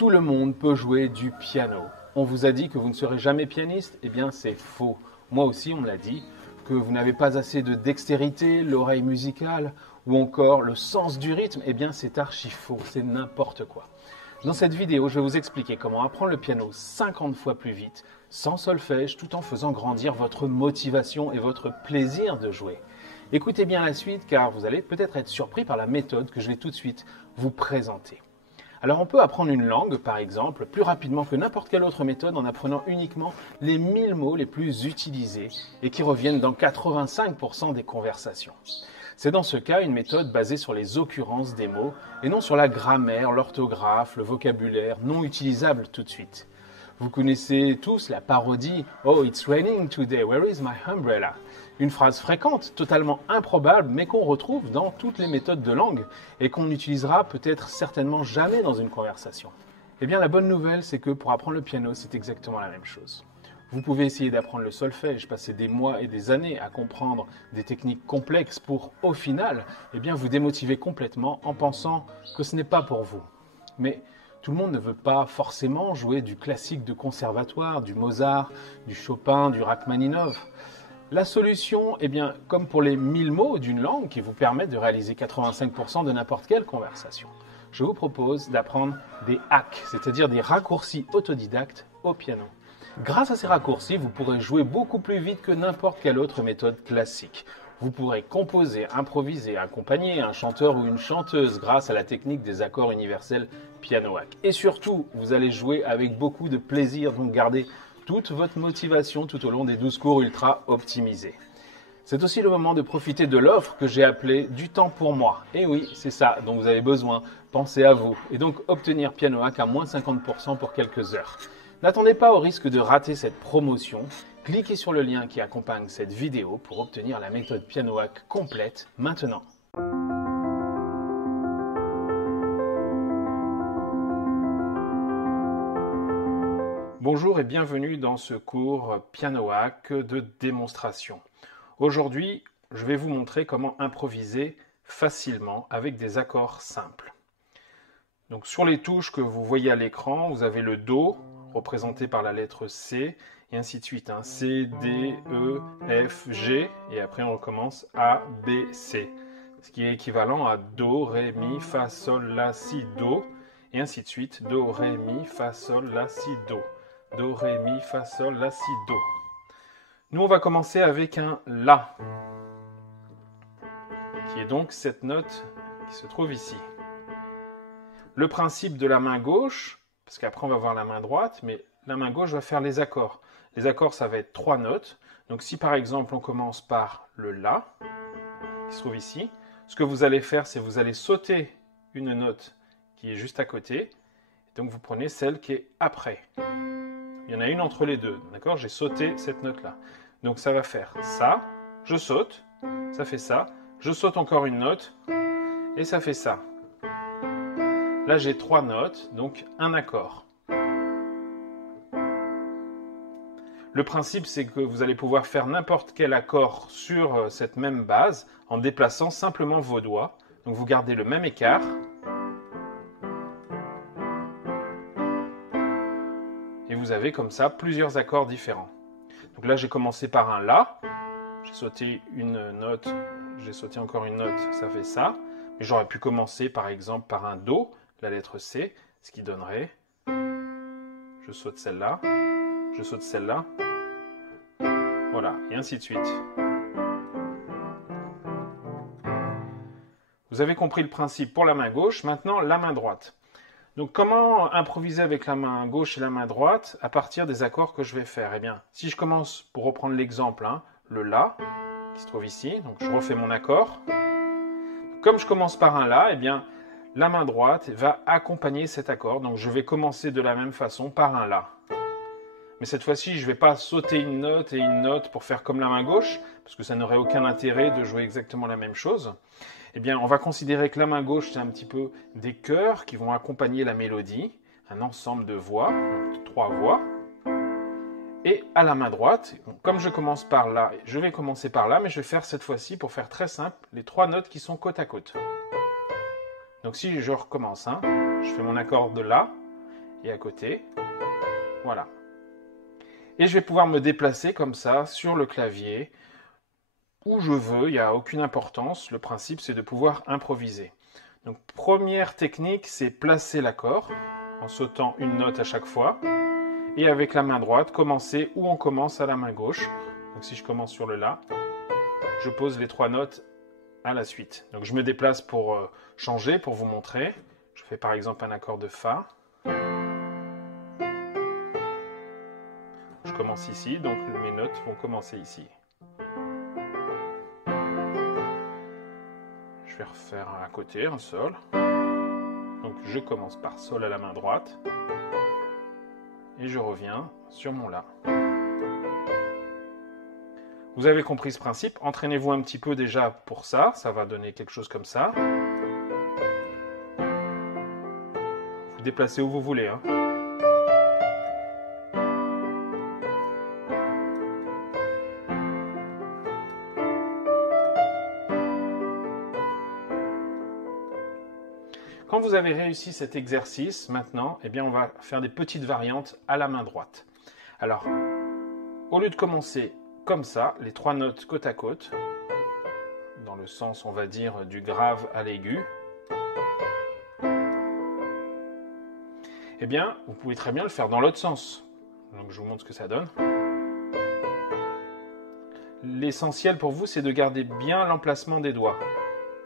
Tout le monde peut jouer du piano. On vous a dit que vous ne serez jamais pianiste? Eh bien, c'est faux. Moi aussi, on me l'a dit, que vous n'avez pas assez de dextérité, l'oreille musicale ou encore le sens du rythme. Eh bien, c'est archi faux, c'est n'importe quoi. Dans cette vidéo, je vais vous expliquer comment apprendre le piano 50 fois plus vite, sans solfège, tout en faisant grandir votre motivation et votre plaisir de jouer. Écoutez bien la suite car vous allez peut-être être surpris par la méthode que je vais tout de suite vous présenter. Alors on peut apprendre une langue, par exemple, plus rapidement que n'importe quelle autre méthode en apprenant uniquement les 1000 mots les plus utilisés et qui reviennent dans 85% des conversations. C'est dans ce cas une méthode basée sur les occurrences des mots et non sur la grammaire, l'orthographe, le vocabulaire non utilisable tout de suite. Vous connaissez tous la parodie « Oh, it's raining today, where is my umbrella ?» Une phrase fréquente, totalement improbable, mais qu'on retrouve dans toutes les méthodes de langue et qu'on n'utilisera peut-être certainement jamais dans une conversation. Eh bien, la bonne nouvelle, c'est que pour apprendre le piano, c'est exactement la même chose. Vous pouvez essayer d'apprendre le solfège, passer des mois et des années à comprendre des techniques complexes pour, au final, eh bien, vous démotiver complètement en pensant que ce n'est pas pour vous. Mais tout le monde ne veut pas forcément jouer du classique de conservatoire, du Mozart, du Chopin, du Rachmaninov. La solution, eh bien, comme pour les 1000 mots d'une langue qui vous permettent de réaliser 85% de n'importe quelle conversation, je vous propose d'apprendre des hacks, c'est-à-dire des raccourcis autodidactes au piano. Grâce à ces raccourcis, vous pourrez jouer beaucoup plus vite que n'importe quelle autre méthode classique. Vous pourrez composer, improviser, accompagner un chanteur ou une chanteuse grâce à la technique des accords universels piano hack. Et surtout, vous allez jouer avec beaucoup de plaisir, donc gardez toute votre motivation tout au long des 12 cours ultra optimisés. C'est aussi le moment de profiter de l'offre que j'ai appelée du temps pour moi. Et oui, c'est ça dont vous avez besoin. Pensez à vous. Et donc obtenir Piano Hack à moins 50% pour quelques heures. N'attendez pas au risque de rater cette promotion. Cliquez sur le lien qui accompagne cette vidéo pour obtenir la méthode Piano Hack complète maintenant. Bonjour et bienvenue dans ce cours Piano Hack de démonstration. Aujourd'hui, je vais vous montrer comment improviser facilement avec des accords simples. Donc sur les touches que vous voyez à l'écran, vous avez le Do représenté par la lettre C et ainsi de suite. C, D, E, F, G et après on recommence A, B, C. Ce qui est équivalent à Do, Ré, Mi, Fa, Sol, La, Si, Do et ainsi de suite. Do, Ré, Mi, Fa, Sol, La, Si, Do. Do, Ré, Mi, Fa, Sol, La, Si, Do. Nous, on va commencer avec un La, qui est donc cette note qui se trouve ici. Le principe de la main gauche, parce qu'après on va voir la main droite, mais la main gauche va faire les accords. Les accords, ça va être 3 notes. Donc si par exemple on commence par le La, qui se trouve ici, ce que vous allez faire, c'est vous allez sauter une note qui est juste à côté. Donc vous prenez celle qui est après. Il y en a une entre les deux, d'accord? J'ai sauté cette note-là. Donc ça va faire ça, je saute, ça fait ça, je saute encore une note, et ça fait ça. Là j'ai 3 notes, donc un accord. Le principe, c'est que vous allez pouvoir faire n'importe quel accord sur cette même base en déplaçant simplement vos doigts. Donc vous gardez le même écart. Et vous avez comme ça plusieurs accords différents. Donc là, j'ai commencé par un La. J'ai sauté une note, j'ai sauté encore une note, ça fait ça. Mais j'aurais pu commencer par exemple par un Do, la lettre C, ce qui donnerait... Je saute celle-là, je saute celle-là. Voilà, et ainsi de suite. Vous avez compris le principe pour la main gauche, maintenant la main droite. Donc comment improviser avec la main gauche et la main droite à partir des accords que je vais faire? Eh bien, si je commence, pour reprendre l'exemple, le La, qui se trouve ici, donc je refais mon accord. Comme je commence par un La, eh bien, la main droite va accompagner cet accord. Donc je vais commencer de la même façon par un La. Mais cette fois-ci, je ne vais pas sauter une note et une note pour faire comme la main gauche, parce que ça n'aurait aucun intérêt de jouer exactement la même chose. Eh bien, on va considérer que la main gauche, c'est un petit peu des chœurs qui vont accompagner la mélodie, un ensemble de voix, donc 3 voix. Et à la main droite, comme je commence par là, je vais commencer par là, mais je vais faire cette fois-ci, pour faire très simple, les 3 notes qui sont côte à côte. Donc si je recommence, je fais mon accord de La, et à côté. Voilà. Et je vais pouvoir me déplacer comme ça sur le clavier où je veux, il n'y a aucune importance. Le principe, c'est de pouvoir improviser. Donc, première technique, c'est placer l'accord en sautant une note à chaque fois. Et avec la main droite, commencer où on commence à la main gauche. Donc, si je commence sur le La, je pose les 3 notes à la suite. Donc, je me déplace pour changer, pour vous montrer. Je fais par exemple un accord de Fa. Je commence ici, donc mes notes vont commencer ici. Je vais refaire un à côté, un Sol. Donc je commence par Sol à la main droite. Et je reviens sur mon La. Vous avez compris ce principe, entraînez-vous un petit peu déjà pour ça, ça va donner quelque chose comme ça. Vous déplacez où vous voulez, hein. Quand vous avez réussi cet exercice, maintenant, eh bien, on va faire des petites variantes à la main droite. Alors, au lieu de commencer comme ça, les 3 notes côte à côte, dans le sens, on va dire, du grave à l'aigu, eh bien, vous pouvez très bien le faire dans l'autre sens. Donc, je vous montre ce que ça donne. L'essentiel pour vous, c'est de garder bien l'emplacement des doigts.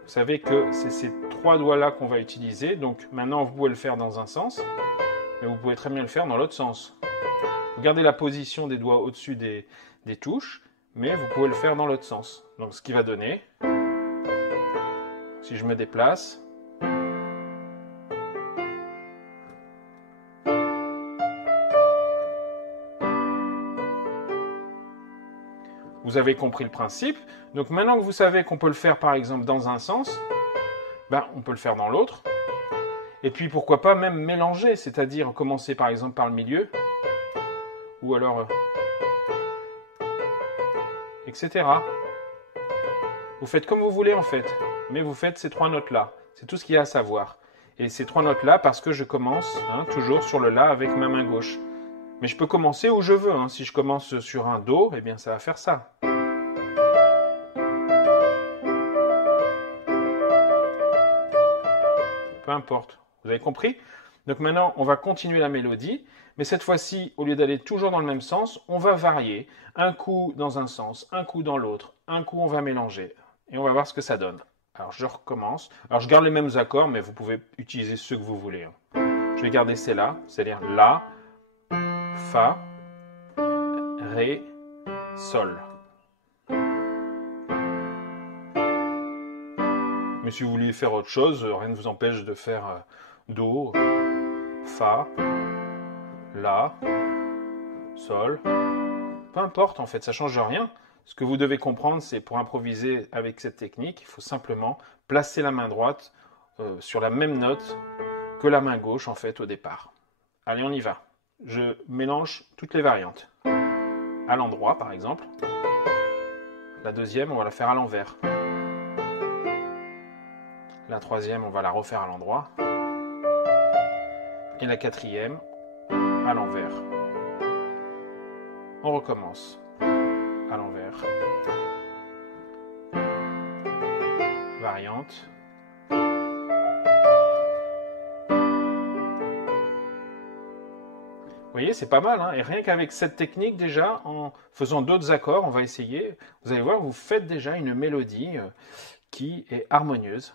Vous savez que c'est ces 3 doigts-là qu'on va utiliser. Donc maintenant, vous pouvez le faire dans un sens, mais vous pouvez très bien le faire dans l'autre sens. Vous gardez la position des doigts au-dessus des touches, mais vous pouvez le faire dans l'autre sens. Donc ce qui va donner, si je me déplace, vous avez compris le principe. Donc maintenant que vous savez qu'on peut le faire par exemple dans un sens, ben, on peut le faire dans l'autre. Et puis pourquoi pas même mélanger, c'est-à-dire commencer par exemple par le milieu, ou alors etc. Vous faites comme vous voulez en fait, mais vous faites ces 3 notes-là. C'est tout ce qu'il y a à savoir. Et ces 3 notes-là parce que je commence toujours sur le La avec ma main gauche. Mais je peux commencer où je veux. Si je commence sur un Do, eh bien ça va faire ça. Peu importe. Vous avez compris? Donc maintenant, on va continuer la mélodie. Mais cette fois-ci, au lieu d'aller toujours dans le même sens, on va varier. Un coup dans un sens, un coup dans l'autre. Un coup, on va mélanger. Et on va voir ce que ça donne. Alors, je recommence. Alors, je garde les mêmes accords, mais vous pouvez utiliser ceux que vous voulez. Je vais garder celle-là, c'est-à-dire La, Fa, Ré, Sol. Mais si vous voulez faire autre chose, rien ne vous empêche de faire Do, Fa, La, Sol. Peu importe en fait, ça ne change rien. Ce que vous devez comprendre, c'est pour improviser avec cette technique, il faut simplement placer la main droite sur la même note que la main gauche en fait au départ. Allez, on y va. Je mélange toutes les variantes. À l'endroit, par exemple. La deuxième, on va la faire à l'envers. La troisième, on va la refaire à l'endroit. Et la quatrième, à l'envers. On recommence. À l'envers. Variante. Vous voyez, c'est pas mal, hein. Et rien qu'avec cette technique déjà, en faisant d'autres accords, on va essayer, vous allez voir, vous faites déjà une mélodie qui est harmonieuse.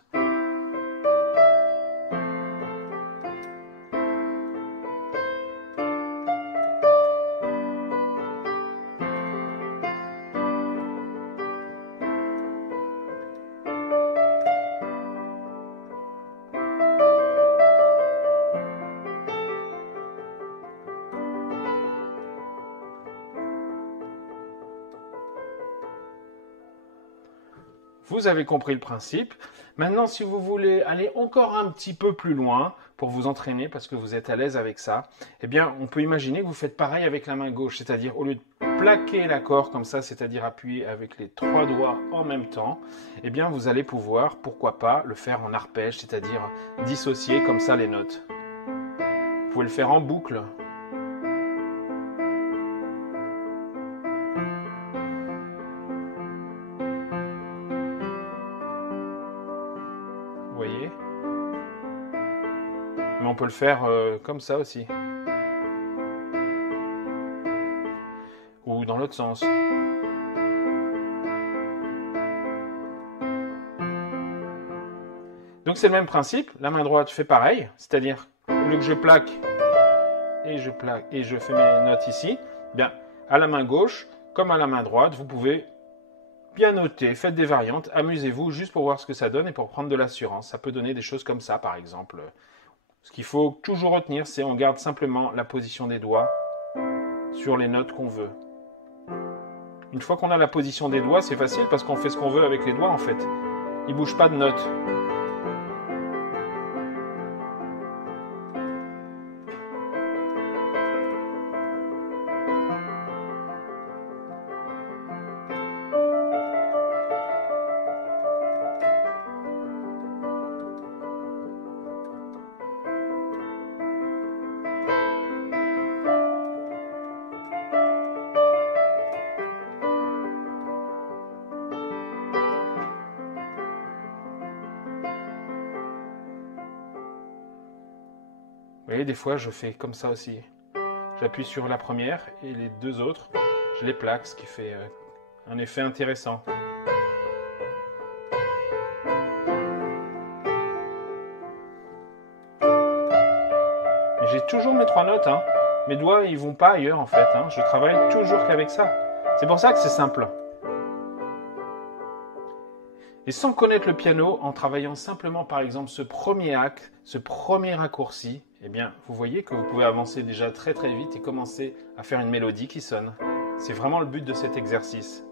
Vous avez compris le principe. Maintenant, si vous voulez aller encore un petit peu plus loin pour vous entraîner, parce que vous êtes à l'aise avec ça, eh bien, on peut imaginer que vous faites pareil avec la main gauche. C'est-à-dire, au lieu de plaquer l'accord comme ça, c'est-à-dire appuyer avec les 3 doigts en même temps, eh bien, vous allez pouvoir, pourquoi pas, le faire en arpège, c'est-à-dire dissocier comme ça les notes. Vous pouvez le faire en boucle. Vous voyez? Mais on peut le faire comme ça aussi. Ou dans l'autre sens. Donc c'est le même principe. La main droite fait pareil. C'est-à-dire, au lieu que je plaque et je fais mes notes ici, bien, à la main gauche, comme à la main droite, vous pouvez bien noter, faites des variantes, amusez-vous juste pour voir ce que ça donne et pour prendre de l'assurance. Ça peut donner des choses comme ça, par exemple. Ce qu'il faut toujours retenir, c'est on garde simplement la position des doigts sur les notes qu'on veut. Une fois qu'on a la position des doigts, c'est facile parce qu'on fait ce qu'on veut avec les doigts en fait. Ils ne bougent pas de notes. Vous voyez, des fois, je fais comme ça aussi. J'appuie sur la première et les deux autres, je les plaque, ce qui fait un effet intéressant. Mais j'ai toujours mes trois notes. Hein. Mes doigts, ils vont pas ailleurs en fait. Hein. Je travaille toujours qu'avec ça. C'est pour ça que c'est simple. Et sans connaître le piano, en travaillant simplement par exemple ce premier acte, ce premier raccourci, eh bien vous voyez que vous pouvez avancer déjà très très vite et commencer à faire une mélodie qui sonne. C'est vraiment le but de cet exercice.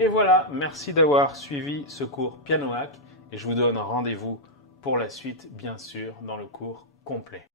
Et voilà, merci d'avoir suivi ce cours Piano Hack et je vous donne rendez-vous pour la suite, bien sûr, dans le cours complet.